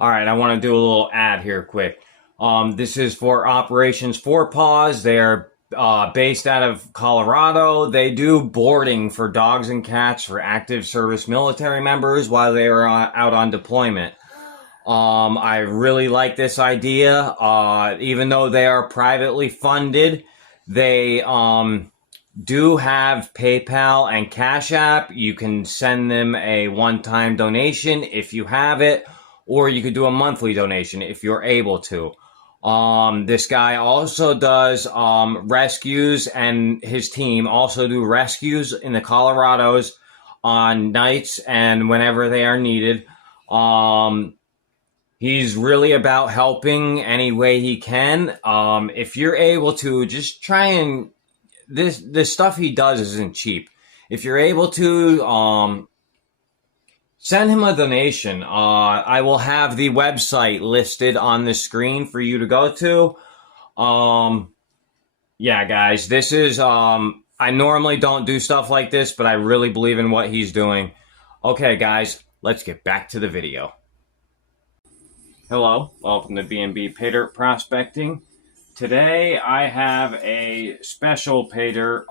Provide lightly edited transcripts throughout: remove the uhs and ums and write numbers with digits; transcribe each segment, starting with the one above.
All right, I want to do a little ad here quick. This is for Operations Four Paws. They are based out of Colorado. They do boarding for dogs and cats for active service military members while they are out on deployment. I really like this idea. Even though they are privately funded, they do have PayPal and Cash App. You can send them a one-time donation if you have it, or you could do a monthly donation if you're able to. This guy also does rescues, and his team also do rescues in the Colorados on nights and whenever they are needed. He's really about helping any way he can. If you're able to, just try and the stuff he does isn't cheap. If you're able to, send him a donation. I will have the website listed on the screen for you to go to. Yeah, guys, this is, I normally don't do stuff like this, but I really believe in what he's doing. Okay, guys, let's get back to the video. Hello, welcome to B&BPaydirtProspecting. Today I have a special paydirt.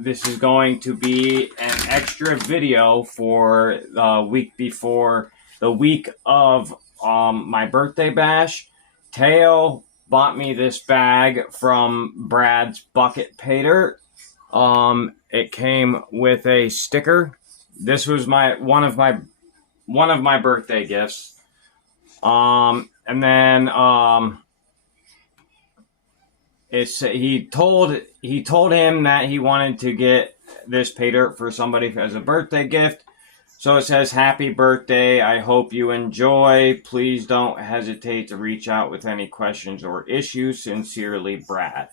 This is going to be an extra video for the week before the week of my birthday bash. Teo bought me this bag from Brad's Bucket Paydirt. It came with a sticker. This was one of my birthday gifts. And then he told him that he wanted to get this paydirt for somebody as a birthday gift. So it says, "Happy birthday. I hope you enjoy. Please don't hesitate to reach out with any questions or issues. Sincerely, Brad."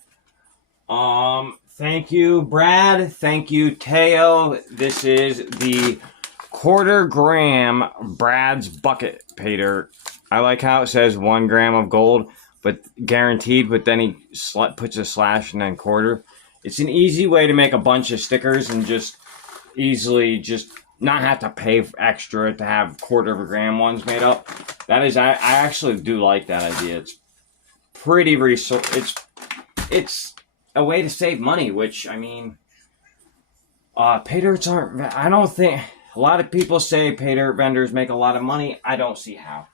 Thank you, Brad. Thank you, Teo. This is the 1/4 gram Brad's Bucket Paydirt. I like how it says 1 gram of gold, but guaranteed, but then he puts a slash and then 1/4. It's an easy way to make a bunch of stickers and just easily just not have to pay extra to have 1/4 gram ones made up. That is, I actually do like that idea. It's pretty it's a way to save money, which, I mean, paydirts aren't, I don't think, a lot of people say paydirt vendors make a lot of money. I don't see how.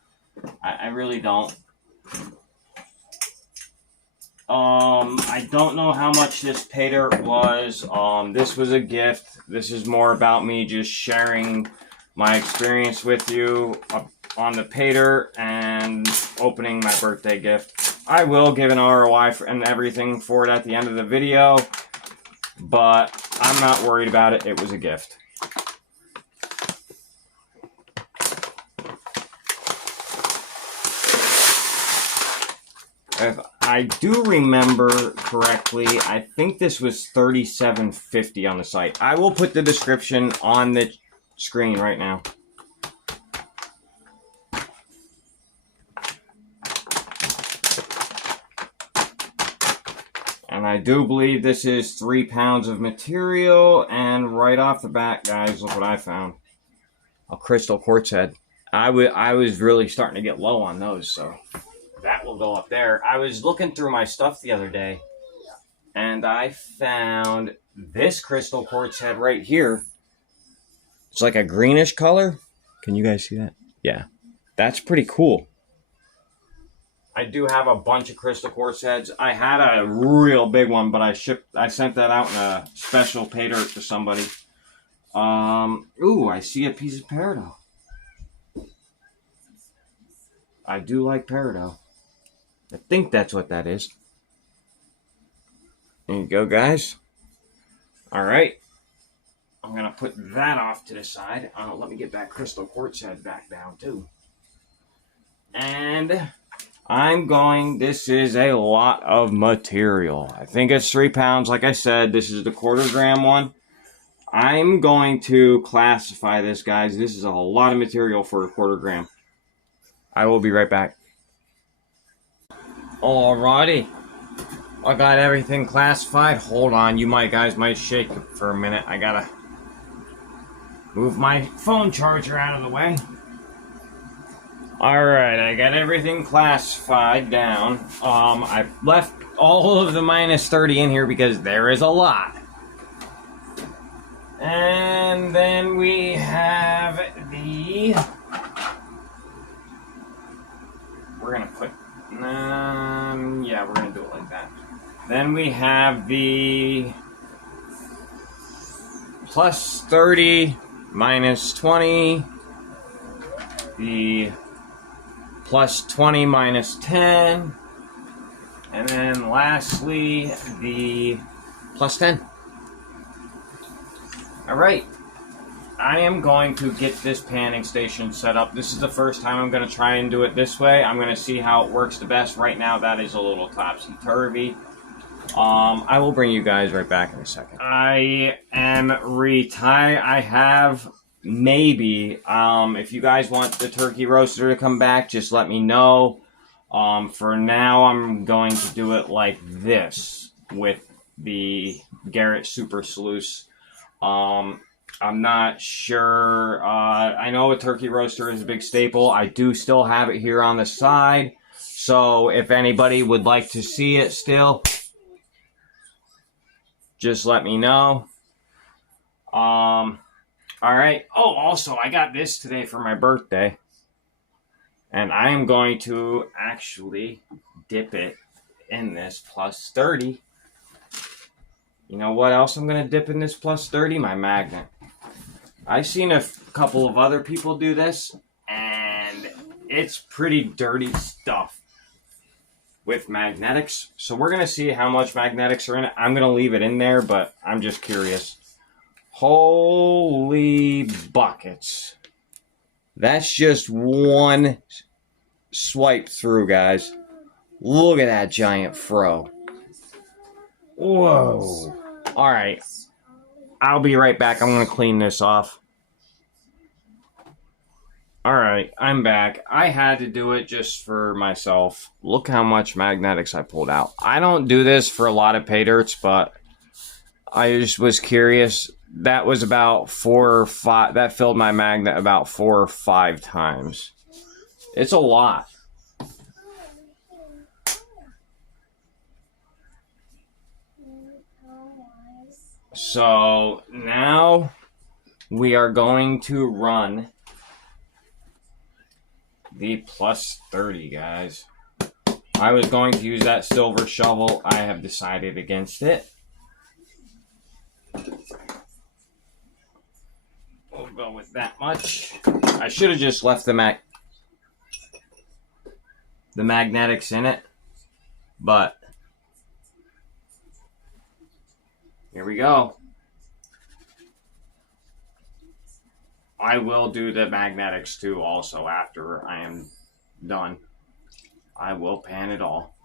I really don't. I don't know how much this paydirt was. This was a gift. This is more about me just sharing my experience with you on the paydirt and opening my birthday gift. I will give an ROI and everything for it at the end of the video, but I'm not worried about it. It was a gift. If I do remember correctly, I think this was $37.50 on the site. I will put the description on the screen right now. And I do believe this is 3 pounds of material. And right off the bat, guys, look what I found. A crystal quartz head. I was really starting to get low on those, so that will go up there. I was looking through my stuff the other day, and I found this crystal quartz head right here. It's like a greenish color. Can you guys see that? Yeah, that's pretty cool. I do have a bunch of crystal quartz heads. I had a real big one, but I sent that out in a special paydirt to somebody. Ooh, I see a piece of peridot. I do like peridot. I think that's what that is. There you go, guys. All right. I'm going to put that off to the side. Let me get that crystal quartz head back down, too. And this is a lot of material. I think it's 3 pounds. Like I said, this is the 1/4 gram one. I'm going to classify this, guys. This is a lot of material for a 1/4 gram. I will be right back. Alrighty. I got everything classified. Hold on, guys might shake for a minute. I gotta move my phone charger out of the way. All right, I got everything classified down. I left all of the minus 30 in here because there is a lot. And then we have the... We're going to put... yeah, we're going to do it like that. Then we have the plus 30 minus 20. The plus 20 minus 10. And then lastly, the plus 10. All right, I am going to get this panning station set up. This is the first time I'm going to try and do it this way. I'm going to see how it works the best. Right now, that is a little topsy-turvy. I will bring you guys right back in a second. I am retired. I have maybe, if you guys want the turkey roaster to come back, just let me know. For now, I'm going to do it like this with the Garrett Super Sluice. I'm not sure. I know a turkey roaster is a big staple. I do still have it here on the side. So if anybody would like to see it still, just let me know. All right. Oh, also, I got this today for my birthday. And I am going to actually dip it in this plus 30. You know what else I'm going to dip in this plus 30? My magnet. I've seen a couple of other people do this, and it's pretty dirty stuff with magnetics. So we're going to see how much magnetics are in it. I'm going to leave it in there, but I'm just curious. Holy buckets. That's just one swipe through, guys. Look at that giant fro. Whoa. All right. I'll be right back. I'm going to clean this off. All right. I'm back. I had to do it just for myself. Look how much magnetics I pulled out. I don't do this for a lot of pay dirts, but I just was curious. That was about 4 or 5. That filled my magnet about 4 or 5 times. It's a lot. So now we are going to run the plus 30, guys. I was going to use that silver shovel. I have decided against it. We'll go with that much. I should have just left the magnetics in it, but here we go. I will do the magnetics too also after I am done. I will pan it all.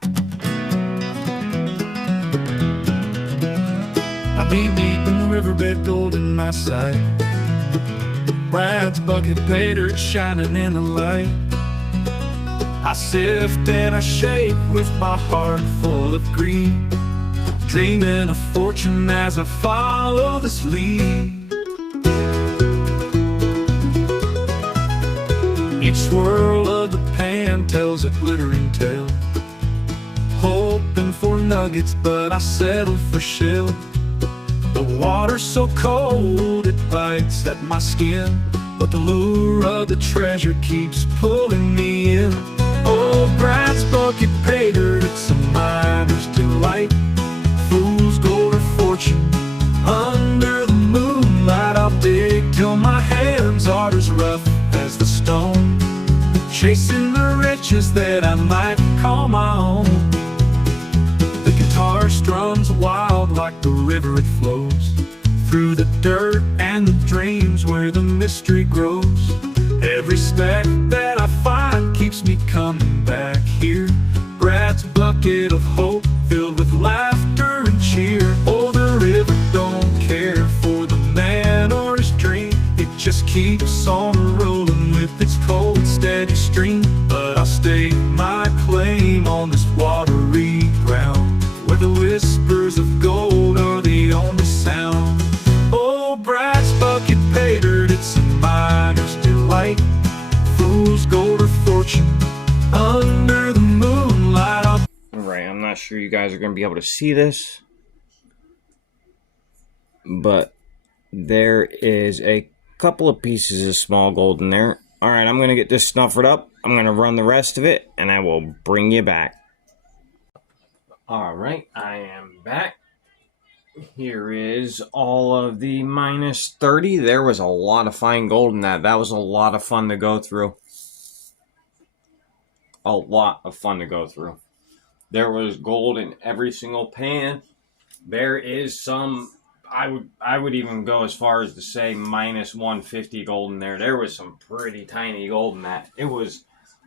I be deep in the riverbed, gold in my sight. Brad's bucket, pay dirt shining in the light. I sift and I shape with my heart full of green, dreaming of fortune as I follow this lead. Each swirl of the pan tells a glittering tale, hoping for nuggets, but I settle for shell. The water's so cold it bites at my skin, but the lure of the treasure keeps pulling me in. Oh, Brad's bucket, pay dirt, it's a miner's delight. Fool's gold or fortune, under the moonlight I'll dig till my hands are as rough as the stone, chasing the riches that I might call my own. The guitar strums wild like the river it flows, through the dirt and the dreams where the mystery grows. Every speck that I find keeps me coming back here. Brad's bucket of hope filled with laughter and cheer. Oh, the river don't care for the man or his dream, it just keeps on rolling with its cold steady stream. But I'll stake my claim on this watery ground, where the whispers of gold are the only sound. Oh, Brad's bucket, pay dirt, it's a miner's delight. Fool's gold or fortune, not sure you guys are going to be able to see this, but there is a couple of pieces of small gold in there. All right, I'm going to get this snuffered up. I'm going to run the rest of it, and I will bring you back. All right, I am back. Here is all of the minus 30. There was a lot of fine gold in that. That was a lot of fun to go through. A lot of fun to go through. There was gold in every single pan. There is some, I would even go as far as to say minus 150 gold in there. There was some pretty tiny gold in that. It was,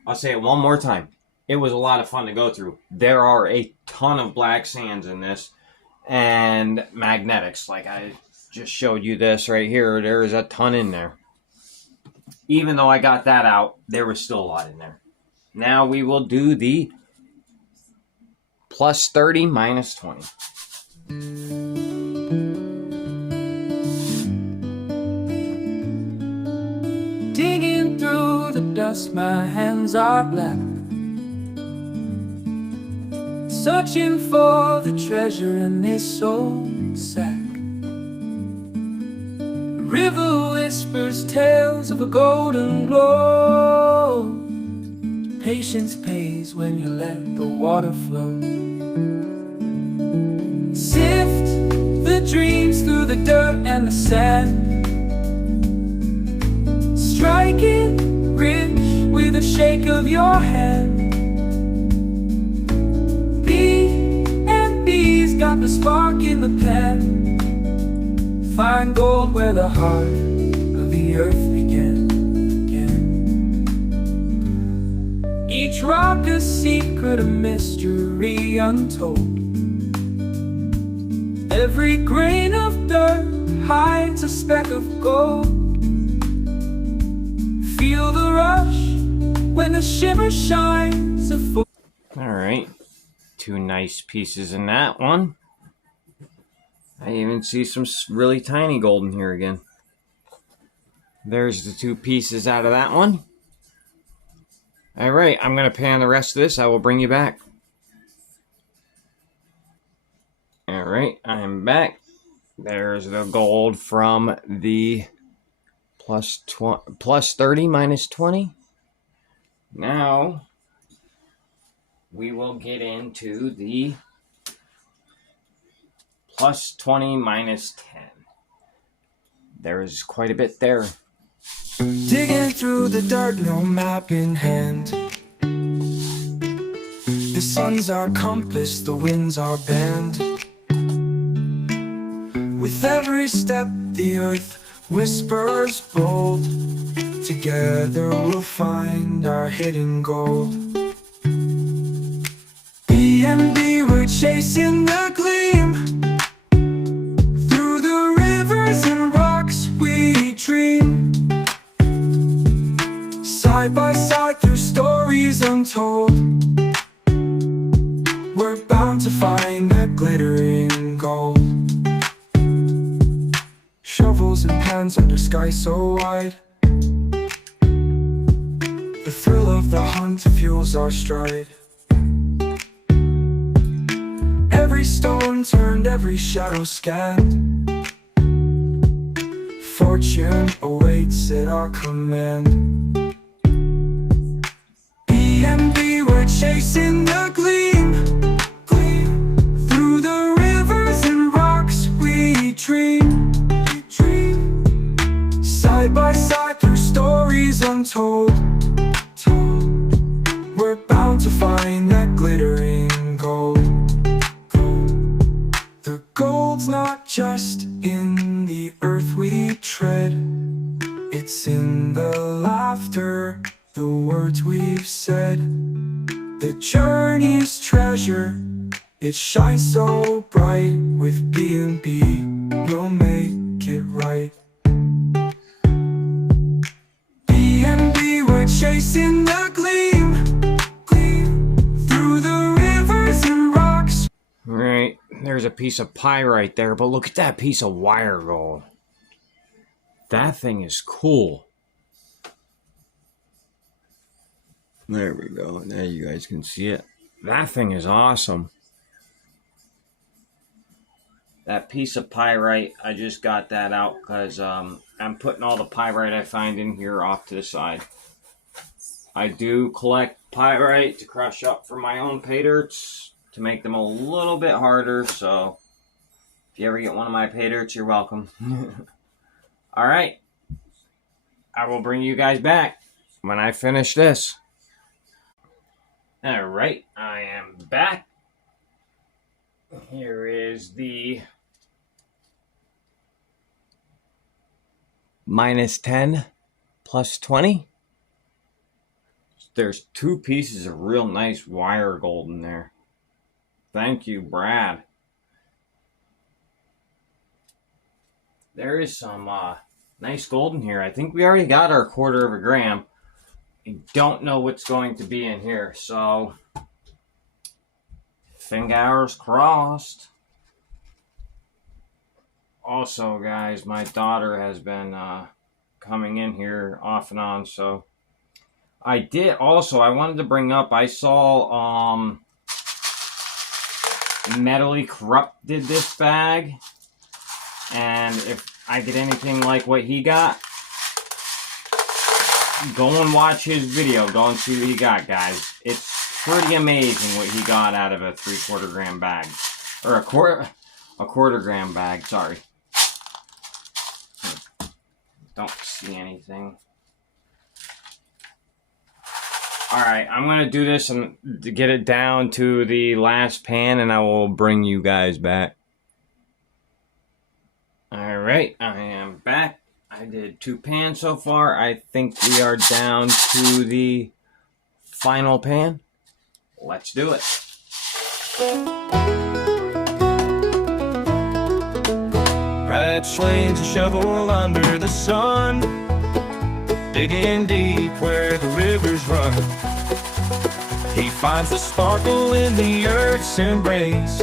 I'll say it one more time. It was a lot of fun to go through. There are a ton of black sands in this and magnetics. Like I just showed you this right here. There is a ton in there. Even though I got that out, there was still a lot in there. Now we will do the plus 30 minus 20. Digging through the dust, my hands are black, searching for the treasure in this old sack. The river whispers tales of a golden glow. Patience pays when you let the water flow. Sift the dreams through the dirt and the sand, strike it rich with a shake of your hand. B&B's got the spark in the pen. Find gold where the heart of the earth began. Each rock a secret, a mystery untold. Every grain of dirt hides a speck of gold. Feel the rush when the shimmer shines a full. All right, 2 nice pieces in that one. I even see some really tiny gold in here again. There's the 2 pieces out of that one. All right, I'm going to pan the rest of this. I will bring you back. All right, I'm back. There's the gold from the plus 30 minus 20. Now, we will get into the plus 20 minus 10. There is quite a bit there. Digging through the dirt, no map in hand. The sun's our compass, the winds our band. With every step, the earth whispers bold. Together we'll find our hidden gold. B&B, we're chasing the gleam. Through the rivers and rocks we dream. Side by side through stories untold, we're bound to find that glittering gold. Shovels and pans under sky so wide. The thrill of the hunt fuels our stride. Every stone turned, every shadow scanned. Fortune awaits at our command. B&B, we're chasing the gleam. Through the rivers and rocks we dream. Side by side through stories untold, we're bound to find that glittering gold. The gold's not just in the earth we tread. It's in the laughter, the words we've said. The journey's treasure, it shines so bright. With B&B, we'll make it right. B&B, we're chasing the gleam. Through the rivers and rocks. Right, there's a piece of pie right there, but look at that piece of wire gold. That thing is cool. There we go. Now you guys can see it. That thing is awesome. That piece of pyrite, I just got that out because I'm putting all the pyrite I find in here off to the side. I do collect pyrite to crush up for my own pay dirts to make them a little bit harder, so if you ever get one of my pay dirts, you're welcome. Alright, I will bring you guys back when I finish this. Alright, I am back. Here is the -10 plus 20. There's 2 pieces of real nice wire gold in there. Thank you, Brad. There is some nice gold in here. I think we already got our 1/4 gram. I don't know what's going to be in here, so fingers crossed. Also, guys, my daughter has been coming in here off and on, so I wanted to bring up, I saw Metally Corrupt did this bag, and if I get anything like what he got, go and watch his video. Go and see what he got, guys. It's pretty amazing what he got out of a 3/4 gram bag, or a quarter gram bag. Sorry, don't see anything. Alright, I'm going to do this and to get it down to the last pan, and I will bring you guys back. Alright, I am back. I did 2 pans so far. I think we are down to the final pan. Let's do it. Right swings a shovel under the sun, digging deep where the rivers run. He finds the sparkle in the earth's embrace,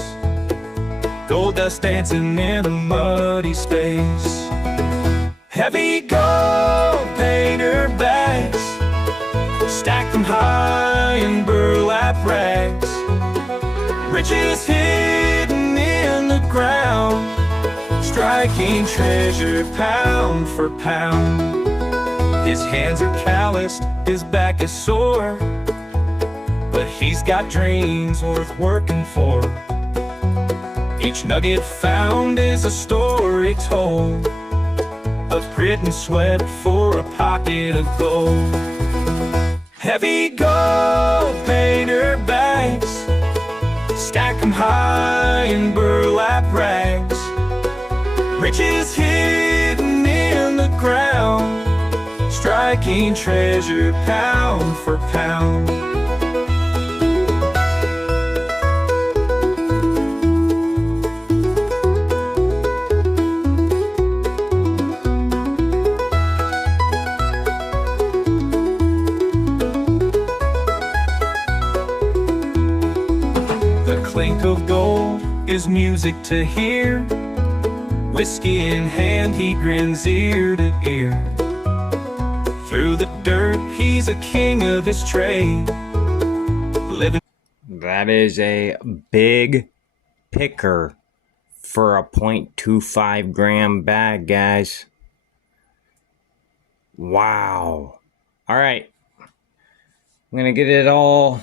gold dust dancing in a muddy space. Heavy gold pay dirt bags, stack them high in burlap rags. Riches hidden in the ground, striking treasure pound for pound. His hands are calloused, his back is sore, but he's got dreams worth working for. Each nugget found is a story told of grit and sweat for a pocket of gold. Heavy gold pay dirt bags, stack them high in burlap rags. Riches hidden in the ground, striking treasure pound for pound. The clink of gold is music to hear. Whiskey in hand, he grins ear to ear. Through the dirt, he's a king of his trade. Living. That is a big picker for a 0.25 gram bag, guys. Wow. All right. I'm going to get it all.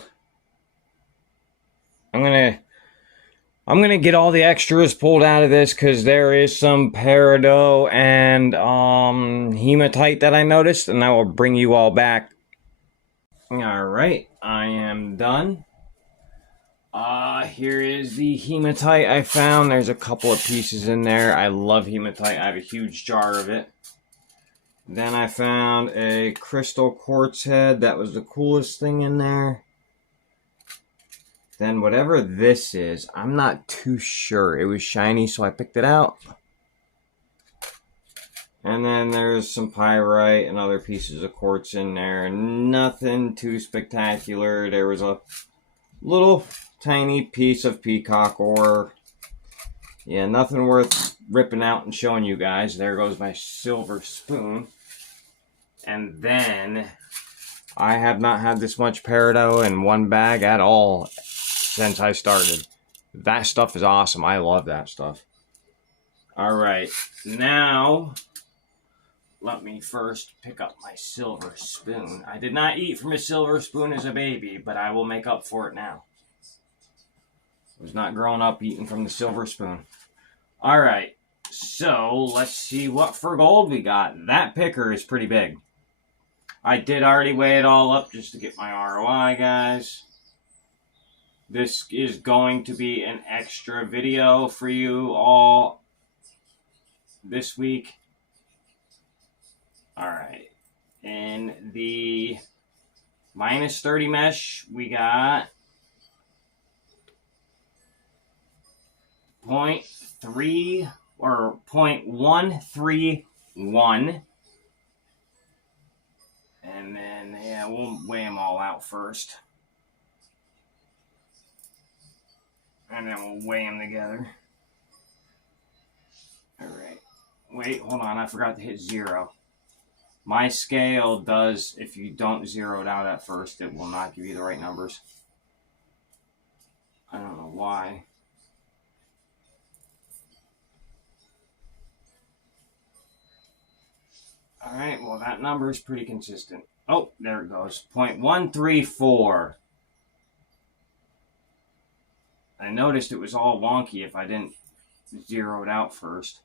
I'm going to get all the extras pulled out of this because there is some peridot and hematite that I noticed, and I will bring you all back. All right, I am done. Here is the hematite I found. There's a couple of pieces in there. I love hematite. I have a huge jar of it. Then I found a crystal quartz head. That was the coolest thing in there. Then whatever this is, I'm not too sure. It was shiny, so I picked it out. And then there's some pyrite and other pieces of quartz in there. Nothing too spectacular. There was a little tiny piece of peacock ore. Yeah, nothing worth ripping out and showing you guys. There goes my silver spoon. And then I have not had this much peridot in one bag at all since I started. That stuff is awesome. I love that stuff. All right, now let me first pick up my silver spoon. I did not eat from a silver spoon as a baby, but I will make up for it now. I was not growing up eating from the silver spoon. All right, so let's see what for gold we got. That picker is pretty big. I did already weigh it all up just to get my ROI, guys. This is going to be an extra video for you all this week. All right. In the minus 30 mesh, we got 0.3 or 0.131. And then, yeah, we'll weigh them all out first. And then we'll weigh them together. All right. Wait, hold on. I forgot to hit 0. My scale does, if you don't zero it out at first, it will not give you the right numbers. I don't know why. All right, well, that number is pretty consistent. Oh, there it goes. 0.134. I noticed it was all wonky if I didn't zero it out first.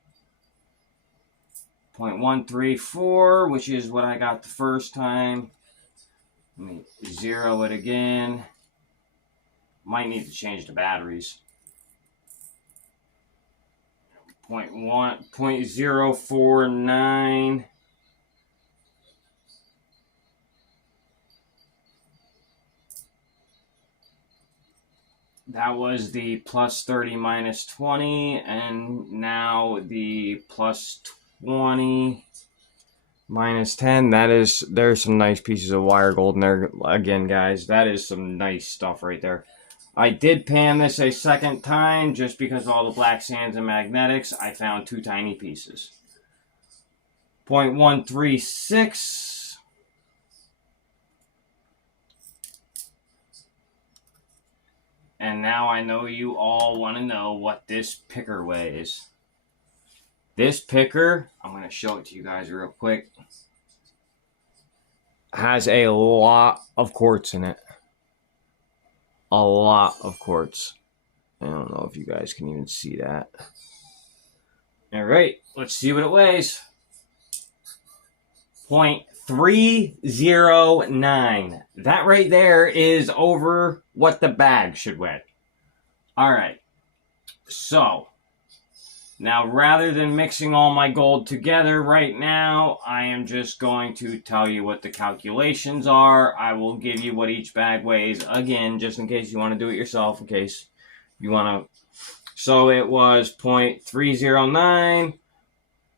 0.134, which is what I got the first time. Let me zero it again. Might need to change the batteries. 0.049. That was the plus 30 minus 20, and now the plus 20 minus 10. There's some nice pieces of wire gold in there. Again, guys, that is some nice stuff right there. I did pan this a second time just because of all the black sands and magnetics. I found 2 tiny pieces. 0.136. And now I know you all want to know what this picker weighs. This picker, I'm going to show it to you guys real quick, has a lot of quartz in it. A lot of quartz. I don't know if you guys can even see that. All right, let's see what it weighs. 0.309. That right there is over what the bag should weigh. All right, so now rather than mixing all my gold together right now, I am just going to tell you what the calculations are. I will give you what each bag weighs again, just in case you want to do it yourself, in case you want to. So it was 0.309,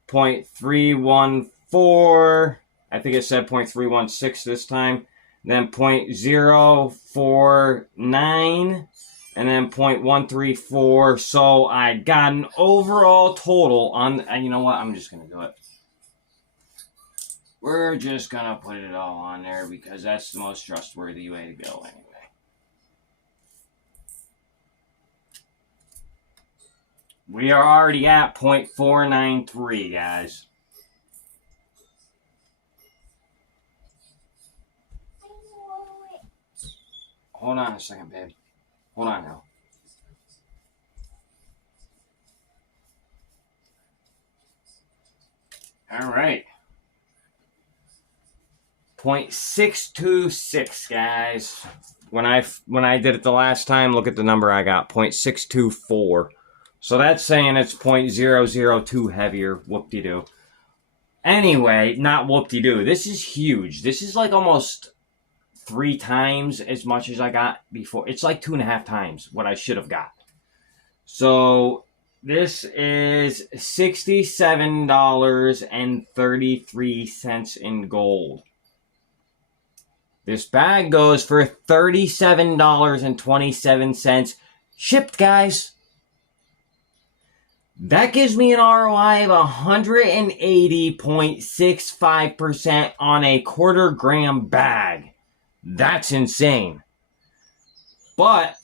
0.314, I think it said 0.316 this time, then 0.049, and then 0.134. So I got an overall total on, and you know what? I'm just going to do it. We're just going to put it all on there because that's the most trustworthy way to go anyway. We are already at 0.493, guys. Hold on a second, babe. Hold on now. All right. 0.626, guys. When I did it the last time, look at the number I got, 0.624. So that's saying it's 0.002 heavier. Whoop-de-doo. Anyway, not whoop-de-doo. This is huge. This is like almost 3 times as much as I got before. It's like 2.5 times what I should have got. So this is $67.33 in gold. This bag goes for $37.27 shipped, guys. That gives me an ROI of 180.65% on a 1/4 gram bag. That's insane. But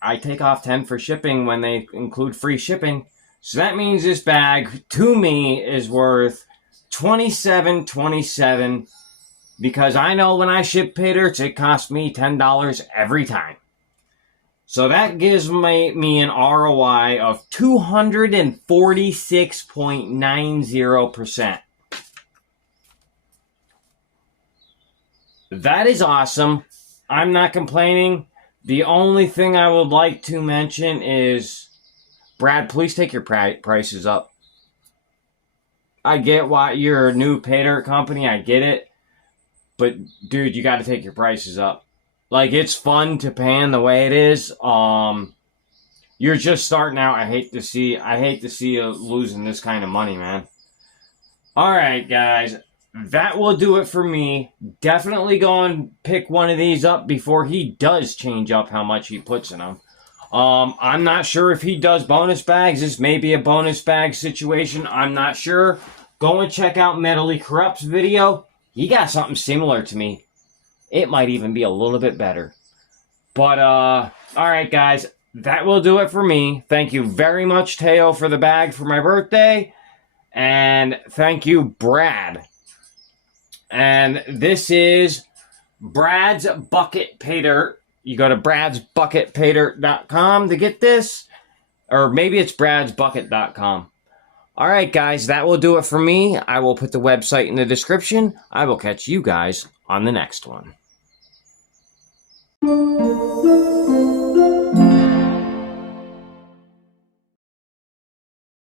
I take off 10 for shipping when they include free shipping. So that means this bag to me is worth $27.27 because I know when I ship pay dirts, it costs me $10 every time. So that gives me an ROI of 246.90%. That is awesome. I'm not complaining. The only thing I would like to mention is, Brad, please take your prices up. I get why you're a new pay dirt company. I get it. But, dude, you got to take your prices up. Like, it's fun to pan the way it is. You're just starting out. I hate to see you losing this kind of money, man. All right, guys. That will do it for me. Definitely go and pick one of these up before he does change up how much he puts in them. I'm not sure if he does bonus bags. This may be a bonus bag situation. I'm not sure. Go and check out Mentally Corrupt's video. He got something similar to me. It might even be a little bit better. But, all right, guys. That will do it for me. Thank you very much, Teo, for the bag for my birthday. And thank you, Brad. And this is Brad's Bucket Pay Dirt. You go to bradsbucketpaydirt.com to get this. Or maybe it's bradsbucket.com. All right, guys, that will do it for me. I will put the website in the description. I will catch you guys on the next one.